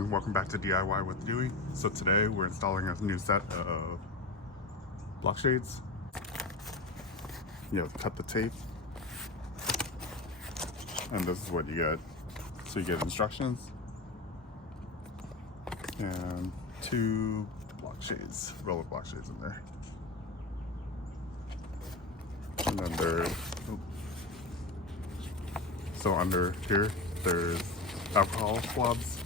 everyone, welcome back to DIY with Dewey. So today we're installing a new set of block shades. You have to cut the tape, and this is what you get. So you get instructions and 2 block shades, roller block shades in there. And then so under here there's alcohol swabs.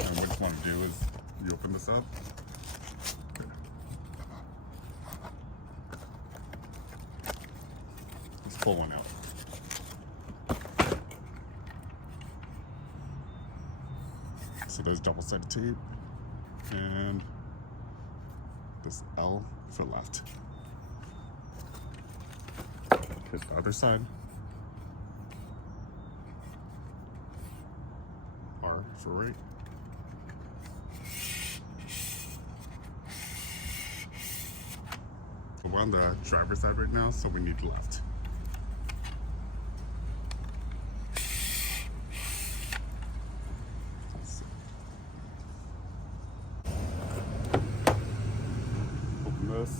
And what you want to do is you open this up. Let's pull one out. So there's double-sided tape and this L for left. Here's the other side. R for right. We're on the driver's side right now, so we need left. Open this.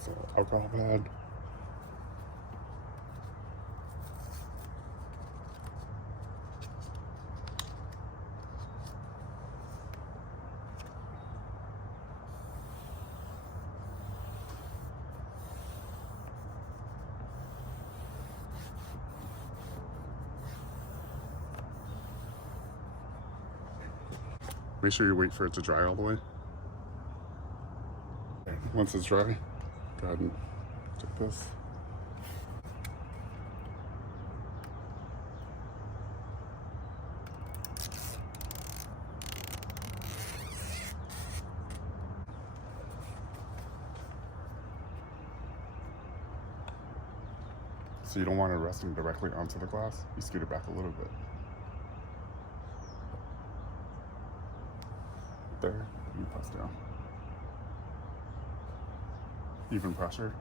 So alcohol pad. Make sure you wait for it to dry all the way. Once it's dry, go ahead and take this. So you don't want it resting directly onto the glass. You scoot it back a little bit. There, you press down. Even pressure.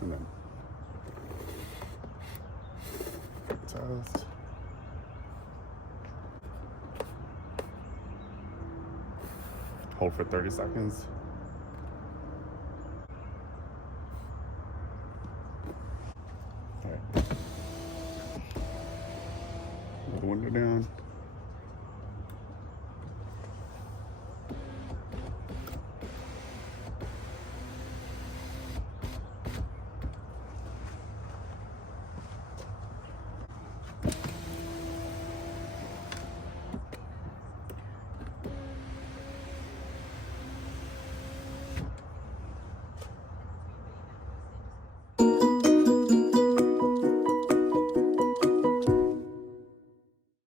And then test. Hold for 30 seconds. All right. Move the window down.